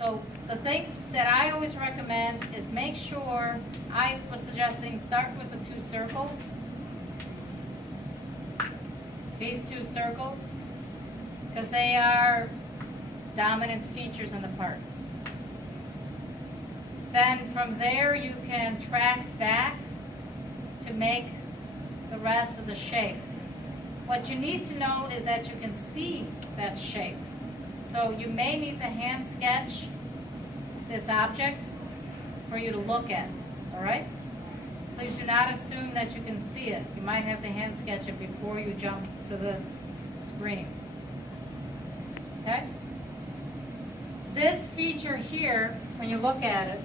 So the thing that I always recommend is make sure, I was suggesting start with the 2 circles. These 2 circles, because they are dominant features in the part. Then from there you can track back to make the rest of the shape. What you need to know is that you can see that shape. So you may need to hand sketch this object for you to look at, all right? Please do not assume that you can see it. You might have to hand sketch it before you jump to this screen, okay? This feature here, when you look at it,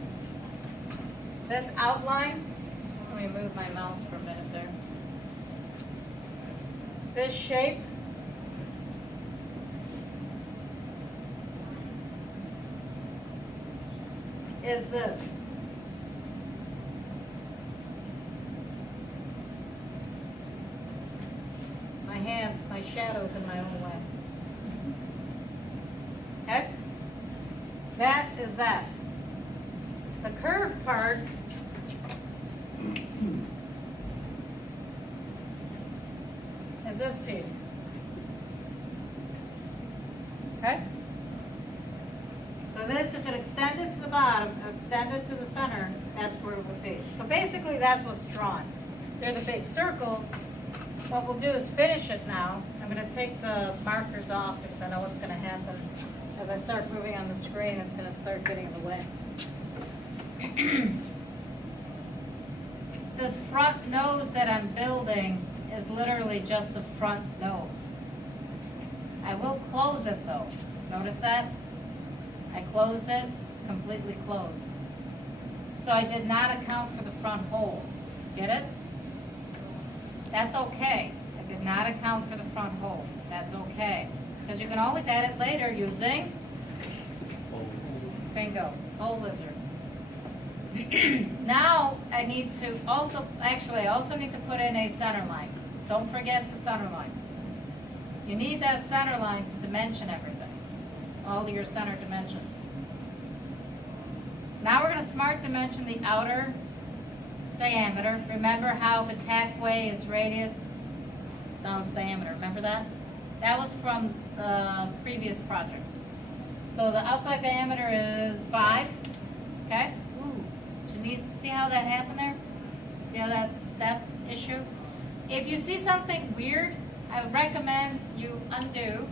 this outline, let me move my mouse for a minute there. This shape is this. My hand, my shadow's in my own way. Okay? That is that. The curved part is this piece. Okay? So this, if it extended to the bottom, extended to the center, that's where it would be. So basically that's what's drawn. They're the big circles. What we'll do is finish it now. I'm going to take the markers off because I know what's going to happen. As I start moving on the screen, it's going to start getting in the way. This front nose that I'm building is literally just the front nose. I will close it though. Notice that? I closed it, it's completely closed. So I did not account for the front hole. Get it? That's okay. I did not account for the front hole. That's okay. Because you can always add it later using bingo, hole wizard. Now I need to also, actually I also need to put in a center line. Don't forget the center line. You need that center line to dimension everything. All your center dimensions. Now we're going to smart dimension the outer diameter. Remember how if it's halfway, it's radius, now it's diameter. Remember that? That was from the previous project. So the outside diameter is 5. Okay? You need, see how that happened there? See how that step issue? If you see something weird, I would recommend you undo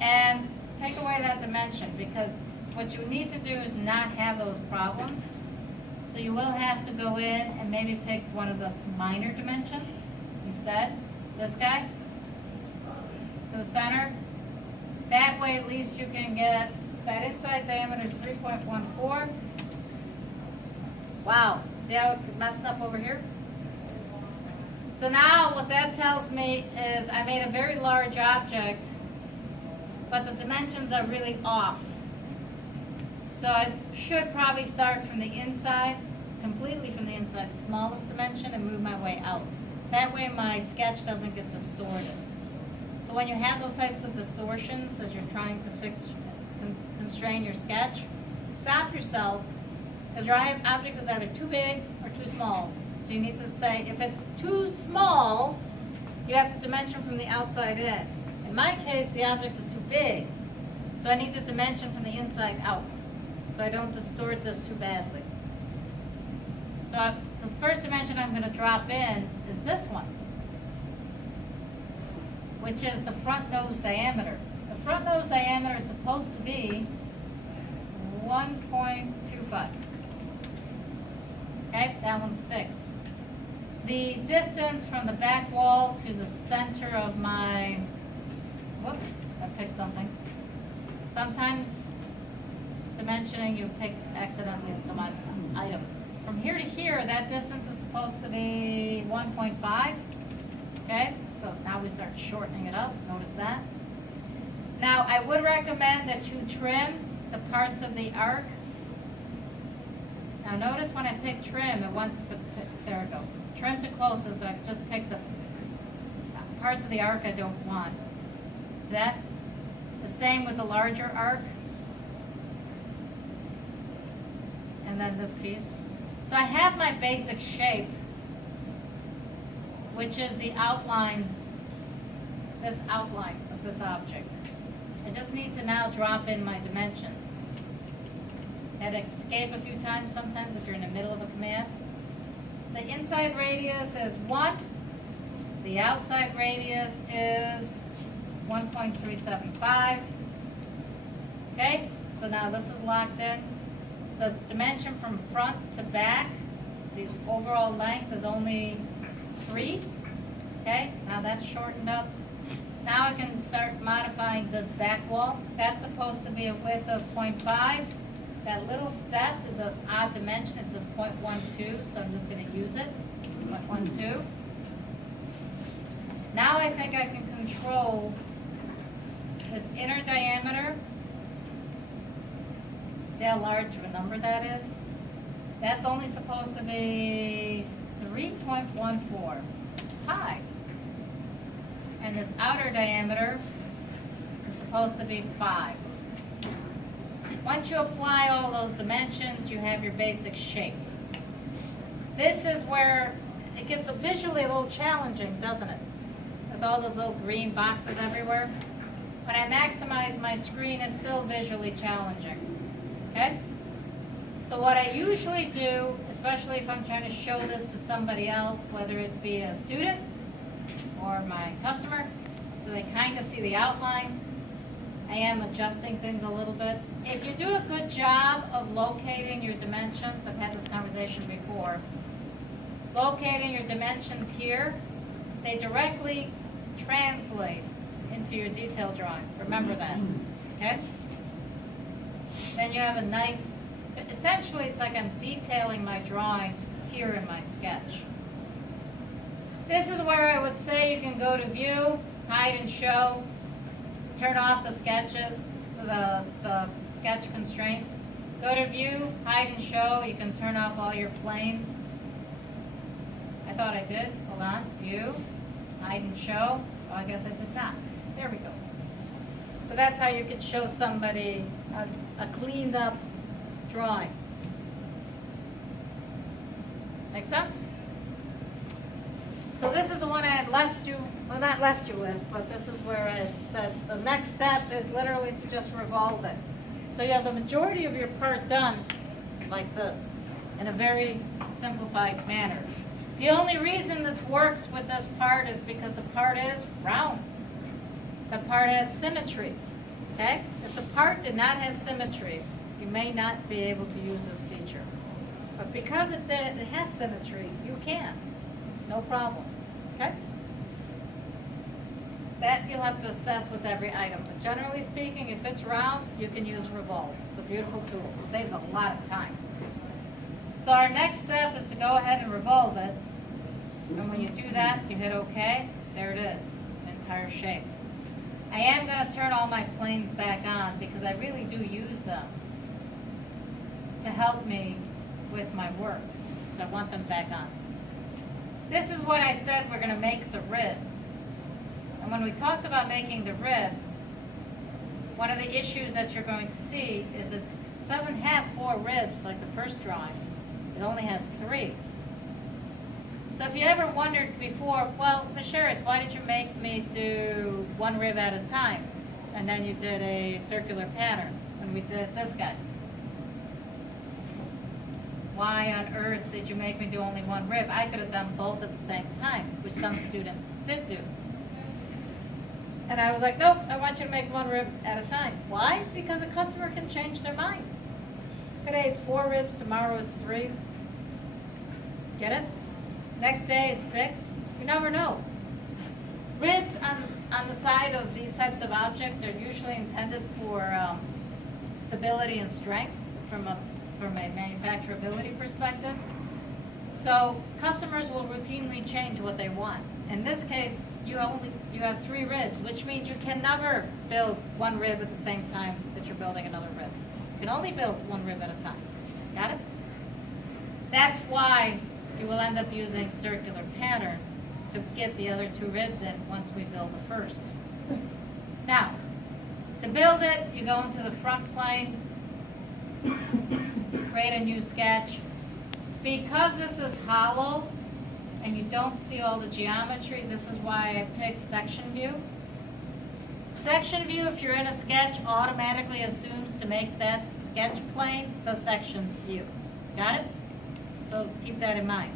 and take away that dimension, because what you need to do is not have those problems. So you will have to go in and maybe pick one of the minor dimensions instead. This guy to the center. That way at least you can get that inside diameter is 3.14. Wow, see how it messed up over here? So now what that tells me is I made a very large object, but the dimensions are really off. So I should probably start from the inside, completely from the inside, the smallest dimension, and move my way out. That way my sketch doesn't get distorted. So when you have those types of distortions as you're trying to constrain your sketch, stop yourself, because your object is either too big or too small. So you need to say, if it's too small, you have to dimension from the outside in. In my case, the object is too big, so I need to dimension from the inside out, so I don't distort this too badly. So the first dimension I'm going to drop in is this one, which is the front nose diameter. The front nose diameter is supposed to be 1.25. Okay, that one's fixed. The distance from the back wall to the center of my, whoops, I picked something. Sometimes dimensioning you pick accidentally some items. From here to here, that distance is supposed to be 1.5. Okay, so now we start shortening it up. Notice that. Now, I would recommend that you trim the parts of the arc. Now, notice when I pick trim, it wants to pick, there we go. Trim to closest, so I can just pick the parts of the arc I don't want. See that? The same with the larger arc. And then this piece. So I have my basic shape, which is the outline, this outline of this object. I just need to now drop in my dimensions. Hit escape a few times sometimes if you're in the middle of a command. The inside radius is 1. The outside radius is 1.375. Okay, so now this is locked in. The dimension from front to back, the overall length is only 3. Okay, now that's shortened up. Now I can start modifying this back wall. That's supposed to be a width of 0.5. That little step is an odd dimension. It's just 0.12, so I'm just going to use it. 0.12. Now I think I can control this inner diameter. See how large of a number that is? That's only supposed to be 3.14 pi. And this outer diameter is supposed to be 5. Once you apply all those dimensions, you have your basic shape. This is where it gets visually a little challenging, doesn't it? With all those little green boxes everywhere. When I maximize my screen, it's still visually challenging. Okay? So what I usually do, especially if I'm trying to show this to somebody else, whether it be a student or my customer, so they kind of see the outline, I am adjusting things a little bit. If you do a good job of locating your dimensions, I've had this conversation before, locating your dimensions here, they directly translate into your detail drawing. Remember that, okay? Then you have a nice, essentially it's like I'm detailing my drawing here in my sketch. This is where I would say you can go to View, Hide and Show, turn off the sketches, the sketch constraints. Go to View, Hide and Show, you can turn off all your planes. I thought I did, hold on, View, Hide and Show. Oh, I guess I did not. There we go. So that's how you could show somebody a cleaned up drawing. Make sense? So this is the one I had left you, well not left you with, but this is where I said the next step is literally to just revolve it. So you have the majority of your part done like this, in a very simplified manner. The only reason this works with this part is because the part is round. The part has symmetry, okay? If the part did not have symmetry, you may not be able to use this feature. But because it has symmetry, you can. No problem, okay? That you'll have to assess with every item. But generally speaking, if it's round, you can use Revolve. It's a beautiful tool. It saves a lot of time. So our next step is to go ahead and revolve it. And when you do that, you hit OK. There it is, the entire shape. I am going to turn all my planes back on because I really do use them to help me with my work. So I want them back on. This is what I said we're going to make the rib. And when we talked about making the rib, one of the issues that you're going to see is it doesn't have 4 ribs like the first drawing. It only has 3. So if you ever wondered before, well, Ms. Sherris, why did you make me do 1 rib at a time? And then you did a circular pattern when we did this guy. Why on earth did you make me do only 1 rib? I could have done both at the same time, which some students did do. And I was like, nope, I want you to make 1 rib at a time. Why? Because a customer can change their mind. Today it's 4 ribs, tomorrow it's 3. Get it? Next day it's 6. You never know. Ribs on the side of these types of objects are usually intended for stability and strength from a manufacturability perspective. So customers will routinely change what they want. In this case, you have 3 ribs, which means you can never build 1 rib at the same time that you're building another rib. You can only build 1 rib at a time. Got it? That's why you will end up using circular pattern to get the other 2 ribs in once we build the first. Now, To build it, you go into the front plane, create a new sketch. Because this is hollow and you don't see all the geometry, this is why I picked section view. Section view, if you're in a sketch, automatically assumes to make that sketch plane the section view. Got it? So keep that in mind.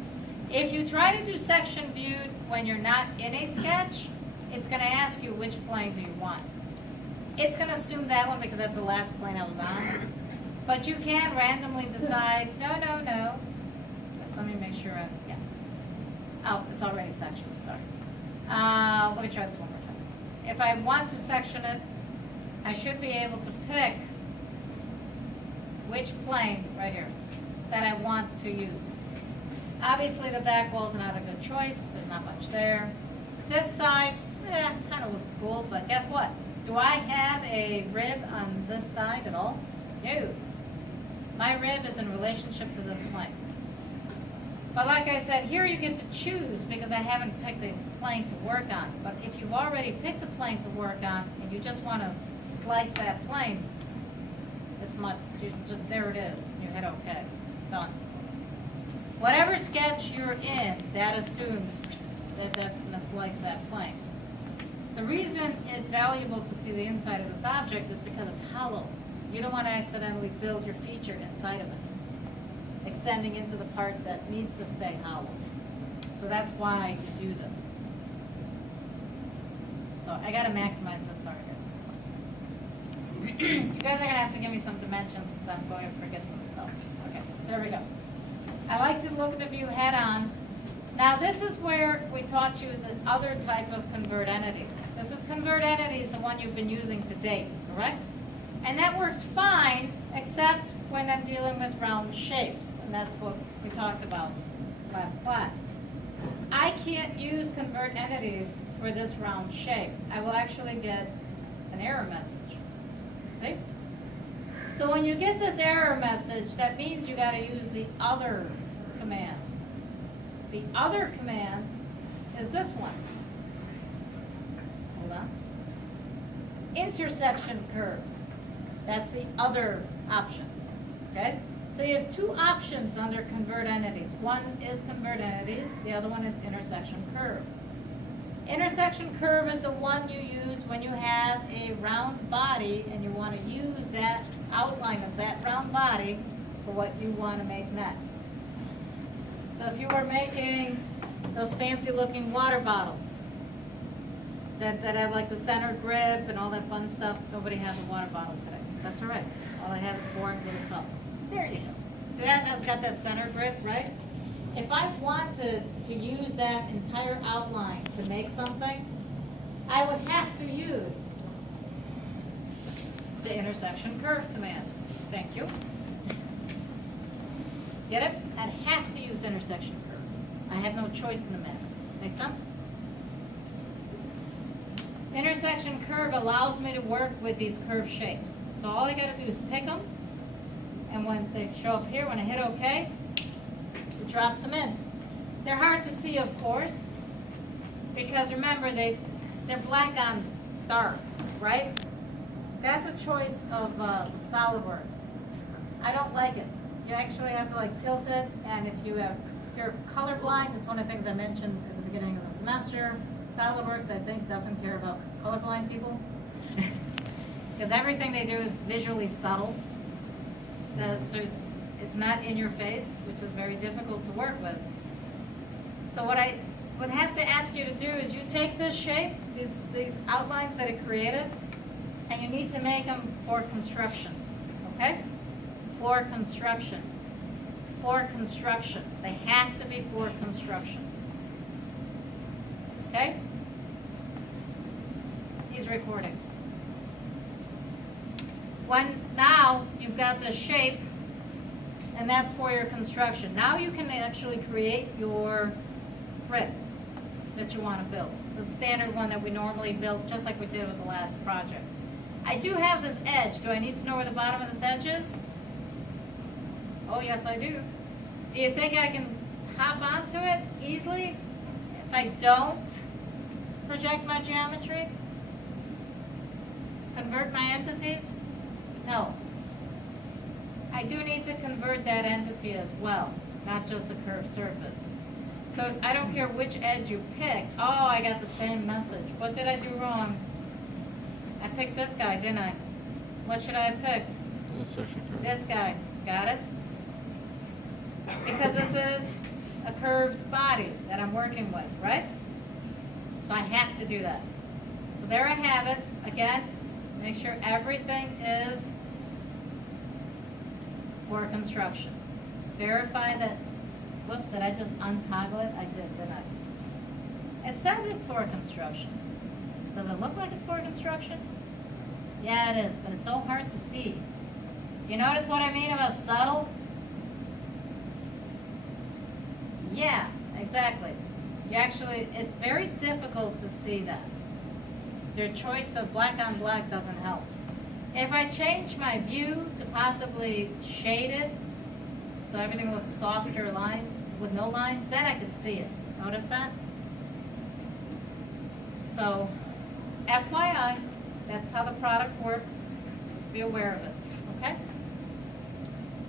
If you try to do section view when you're not in a sketch, it's going to ask you which plane do you want. It's going to assume that one because that's the last plane I was on. But you can randomly decide, no. Let me make sure yeah. Oh, it's already sectioned, sorry. Let me try this one more time. If I want to section it, I should be able to pick which plane, right here, that I want to use. Obviously the back wall's not a good choice, there's not much there. This side, kind of looks cool, but guess what? Do I have a rib on this side at all? No. My rib is in relationship to this plane. But like I said, here you get to choose because I haven't picked a plane to work on. But if you've already picked a plane to work on and you just want to slice that plane, it's there it is. You hit OK. Done. Whatever sketch you're in, that assumes that that's going to slice that plane. The reason it's valuable to see the inside of this object is because it's hollow. You don't want to accidentally build your feature inside of it, extending into the part that needs to stay hollow. So that's why you do this. So I got to maximize this target. You guys are going to have to give me some dimensions because I'm going to forget some stuff. Okay, there we go. I like to look at the view head on. Now this is where we taught you the other type of convert entities. This is convert entities, the one you've been using to date, correct? And that works fine, except when I'm dealing with round shapes, and that's what we talked about last class. I can't use convert entities for this round shape. I will actually get an error message. See? So when you get this error message, that means you got to use the other command. The other command is this one. Hold on. Intersection curve. That's the other option. Okay? So you have two options under convert entities. One is convert entities, the other one is intersection curve. Intersection curve is the one you use when you have a round body and you want to use that outline of that round body for what you want to make next. So if you were making those fancy looking water bottles that have like the center grip and all that fun stuff, nobody has a water bottle today. That's all right. All I have is boring little cups. There you go. See that has got that center grip, right? If I wanted to use that entire outline to make something, I would have to use the intersection curve command. Thank you. Get it? I'd have to use intersection curve. I have no choice in the matter. Make sense? Intersection curve allows me to work with these curved shapes. So all I got to do is pick them, and when they show up here, when I hit OK, it drops them in. They're hard to see, of course, because remember, they're black on dark, right? That's a choice of Solidworks. I don't like it. You actually have to like tilt it, and if you're colorblind, it's one of the things I mentioned at the beginning of the semester. Solidworks, I think, doesn't care about colorblind people because everything they do is visually subtle. So it's not in your face, which is very difficult to work with. So what I would have to ask you to do is you take this shape, these outlines that it created, and you need to make them for construction, okay? For construction. For construction. They have to be for construction. Okay? He's recording. Now you've got the shape, and that's for your construction. Now you can actually create your grid that you want to build. The standard one that we normally build, just like we did with the last project. I do have this edge. Do I need to know where the bottom of this edge is? Oh, yes, I do. Do you think I can hop onto it easily if I don't project my geometry? convert my entities? No. I do need to convert that entity as well, not just the curved surface. So I don't care which edge you pick. Oh, I got the same message. What did I do wrong? I picked this guy, didn't I? What should I have picked? This guy. Got it? Because this is a curved body that I'm working with, right? So I have to do that. So there I have it. Again, make sure everything is for construction. Verify that, whoops, did I just untoggle it? I did, didn't I? It says it's for construction. Does it look like it's for construction? Yeah, it is, but it's so hard to see. You notice what I mean about subtle? Yeah, exactly. You actually, it's very difficult to see that. Their choice of black on black doesn't help. If I change my view to possibly shade it, so everything looks softer line with no lines, then I can see it. Notice that? So, FYI, that's how the product works. Just be aware of it, okay?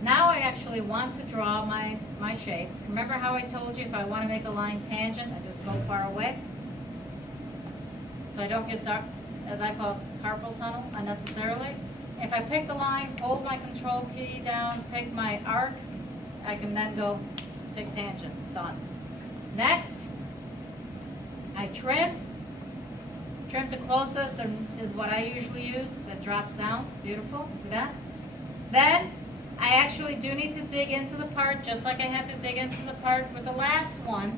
Now I actually want to draw my shape. Remember how I told you if I want to make a line tangent, I just go far away? So I don't get dark, as I call it, carpal tunnel unnecessarily. If I pick the line, hold my control key down, pick my arc, I can then go pick tangent. Done. Next, I trim. Trim to closest is what I usually use. That drops down. Beautiful. See that? Then I actually do need to dig into the part just like I had to dig into the part with the last one.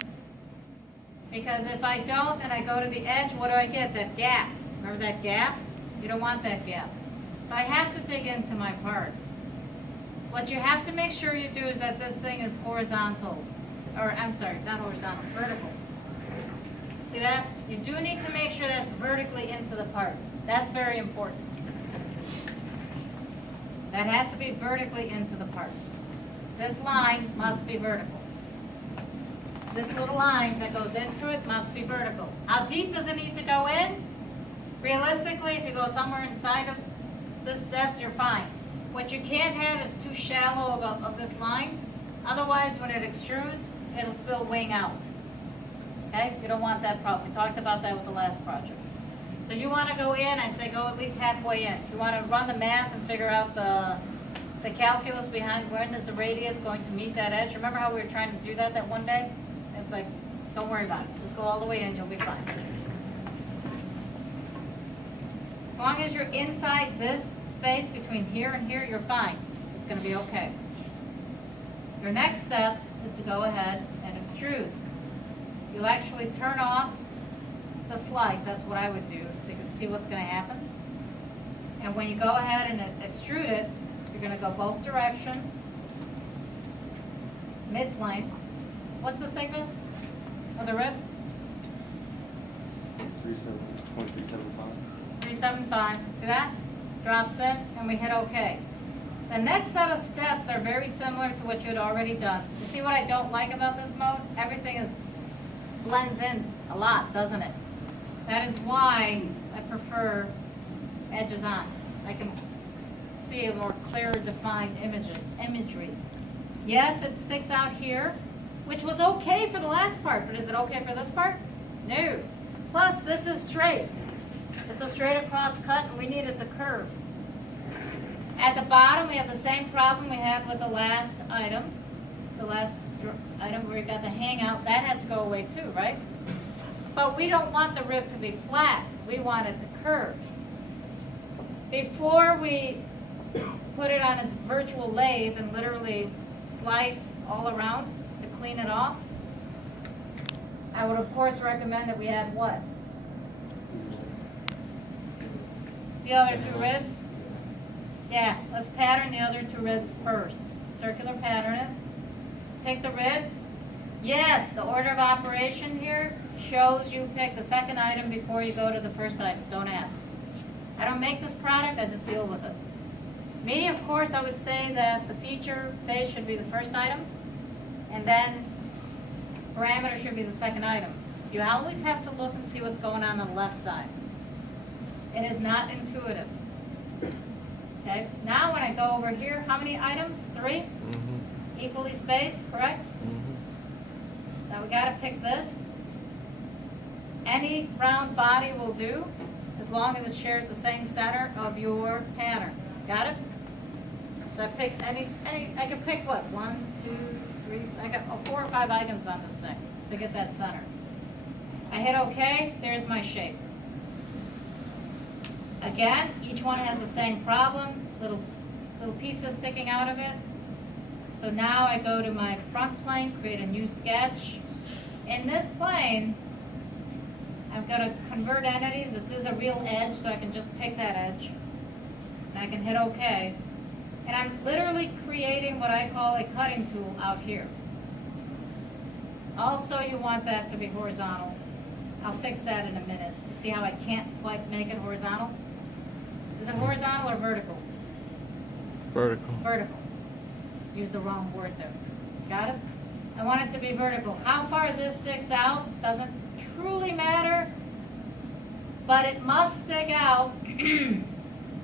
Because if I don't and I go to the edge, what do I get? That gap. Remember that gap? You don't want that gap. So I have to dig into my part. What you have to make sure you do is that this thing is horizontal. Or, I'm sorry, not horizontal, vertical. See that? You do need to make sure that's vertically into the part. That's very important. That has to be vertically into the part. This line must be vertical. This little line that goes into it must be vertical. How deep does it need to go in? Realistically, if you go somewhere inside of this depth, you're fine. What you can't have is too shallow of this line. Otherwise, when it extrudes, it'll still wing out. Okay? You don't want that problem. We talked about that with the last project. So you want to go in, I'd say go at least halfway in. You want to run the math and figure out the calculus behind when is the radius going to meet that edge. Remember how we were trying to do that one day? It's like, don't worry about it. Just go all the way in, you'll be fine. As long as you're inside this space between here and here, you're fine. It's going to be okay. Your next step is to go ahead and extrude. You'll actually turn off the slice. That's what I would do, so you can see what's going to happen. And when you go ahead and extrude it, you're going to go both directions, mid-plane. What's the thickness of the rib? 375. 375. See that? Drops in, and we hit OK. The next set of steps are very similar to what you had already done. You see what I don't like about this mode? Everything blends in a lot, doesn't it? That is why I prefer edges on. I can see a more clearer defined imagery. Yes, it sticks out here, which was okay for the last part, but is it okay for this part? No. Plus, this is straight. It's a straight across cut, and we need it to curve. At the bottom, we have the same problem we had with the last item. The last item where we got the hangout, that has to go away too, right? But we don't want the rib to be flat. We want it to curve. Before we put it on its virtual lathe and literally slice all around to clean it off, I would of course recommend that we add what? The other two ribs? Yeah, let's pattern the other two ribs first. Circular pattern it. Pick the rib. Yes, the order of operation here shows you pick the second item before you go to the first item. Don't ask. I don't make this product, I just deal with it. Me, of course, I would say that the feature face should be the first item, and then parameter should be the second item. You always have to look and see what's going on the left side. It is not intuitive. when I go over here, how many items? 3? Mm-hmm. Equally spaced, correct? Mm-hmm. Now we gotta pick this. Any round body will do, as long as it shares the same center of your pattern. Got it? So I pick any, I can pick what? 1, 2, 3, I got 4 or 5 items on this thing to get that center. I hit OK, there's my shape. Again, each one has the same problem, little pieces sticking out of it. So now I go to my front plane, create a new sketch. In this plane, I'm going to convert entities. This is a real edge, so I can just pick that edge. And I can hit OK. And I'm literally creating what I call a cutting tool out here. Also, you want that to be horizontal. I'll fix that in a minute. You see how I can't quite make it horizontal? Is it horizontal or vertical? Vertical. Vertical. Use the wrong word there. Got it? I want it to be vertical. How far this sticks out doesn't truly matter, but it must stick out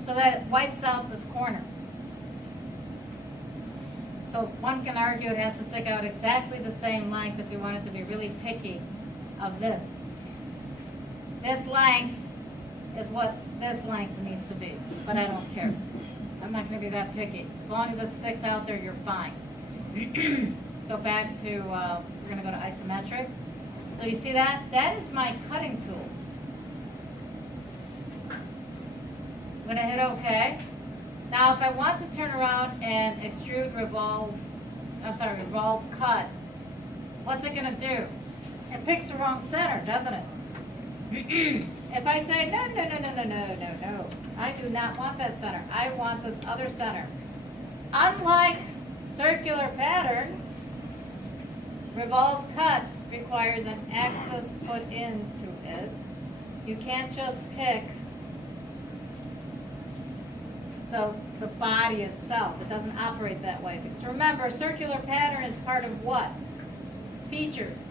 so that it wipes out this corner. So one can argue it has to stick out exactly the same length if you want it to be really picky of this. This length is what this length needs to be, but I don't care. I'm not going to be that picky. As long as it sticks out there, you're fine. Let's go back to, we're going to go to isometric. So you see that? That is my cutting tool. I'm going to hit OK. Now if I want to turn around and extrude, revolve cut, what's it going to do? It picks the wrong center, doesn't it? If I say, no, I do not want that center. I want this other center. Unlike circular pattern, revolve cut requires an axis put into it. You can't just pick the body itself. It doesn't operate that way. Because remember, circular pattern is part of what? Features.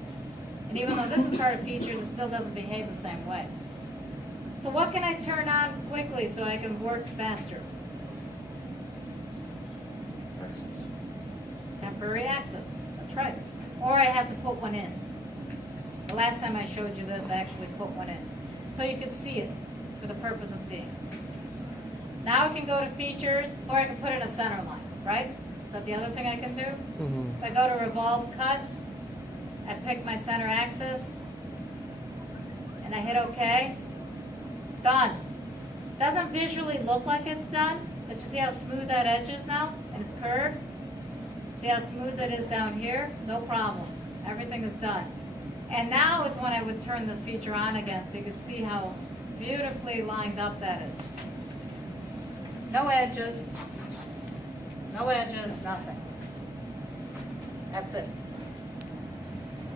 And even though this is part of features, it still doesn't behave the same way. So what can I turn on quickly so I can work faster? Temporary axis. That's right. Or I have to put one in. The last time I showed you this, I actually put one in. So you could see it for the purpose of seeing. Now I can go to features, or I can put in a center line, right? Is that the other thing I can do? Mm-hmm. If I go to revolve cut, I pick my center axis, and I hit OK. Done. Doesn't visually look like it's done, but you see how smooth that edge is now, and it's curved? See how smooth it is down here? No problem. Everything is done. And now is when I would turn this feature on again, so you can see how beautifully lined up that is. No edges, nothing. That's it.